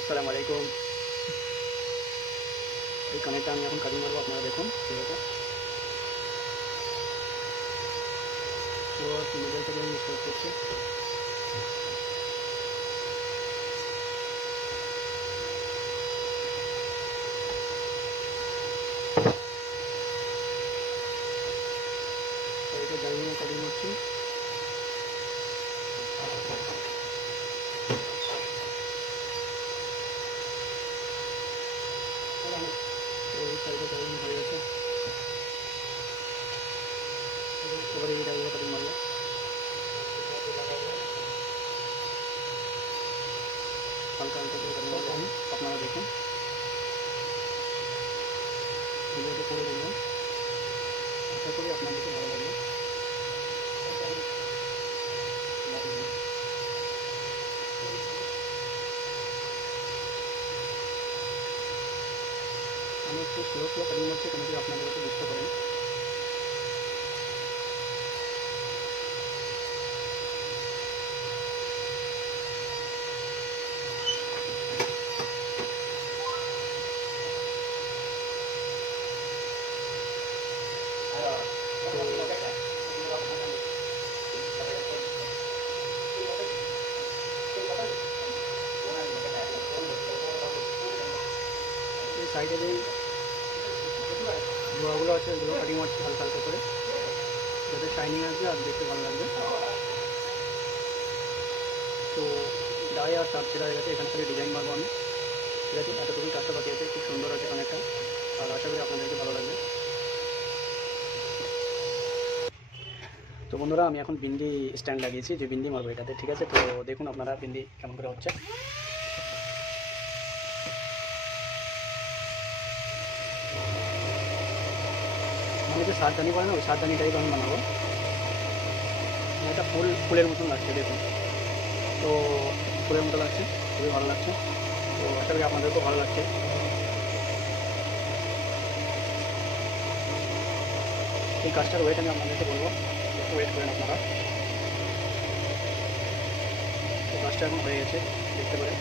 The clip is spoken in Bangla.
আসসালামু আলাইকুম। এই কানেরটা আমি এখন কাটিং মারবো, আপনারা দেখুন ঠিক আছে। তো মিডল থেকে আমি স্টার্ট করছি। তো এটা জায়গায় কাটিং করছি। তো এই সাইডে জায়গা হয়ে গেছে, এবারে এই জায়গায় কাটিং মারবো। হালকা হালকা করে কাটিং মারবো আমি, আপনারা দেখুন ভিডিওটা করে দেখবেন, আশা করি আপনাদেরকে ভালো লাগবে। আমি একটু স্লো কাটিং করছি কেন কি আপনাদের একটু বুঝতে পারেন। এই সাইডে যেই ধোয়াগুলো আছে ওইগুলো কাটিং মারছি হালকা হালকা করে, যাতে শাইনিং আসবে আর দেখতে ভালো লাগবে। তো ডাই আর তার ছেড়া হয়ে গেছে, এখান থেকে ডিজাইন মারবো আমি, ঠিক আছে। এতটুকুই কাজটা বাকি আছে, খুব সুন্দর আছে কানেরটা, আর আশা করি আপনাদেরকে ভালো লাগবে। তো বন্ধুরা, আমি এখন বিন্দি স্ট্যান্ড লাগিয়েছি, যে বিন্দি মারবো এটাতে, ঠিক আছে। তো দেখুন আপনারা বিন্দি কেমন করে হচ্ছে। মানে যে সারদানি করে না, ওই সারদানিটাই আমি বানাবো। এটা ফুলের মতন লাগছে দেখুন, তো ফুলের মতো লাগছে, খুবই ভালো লাগছে। তো আশা করি আপনাদেরকেও ভালো লাগছে। এই কাজটার ওয়েট আমি আপনাদেরকে বলবো, একটু ওয়েট করেন আপনারা। তো কাজটা এখন হয়ে গেছে দেখতে পারেন।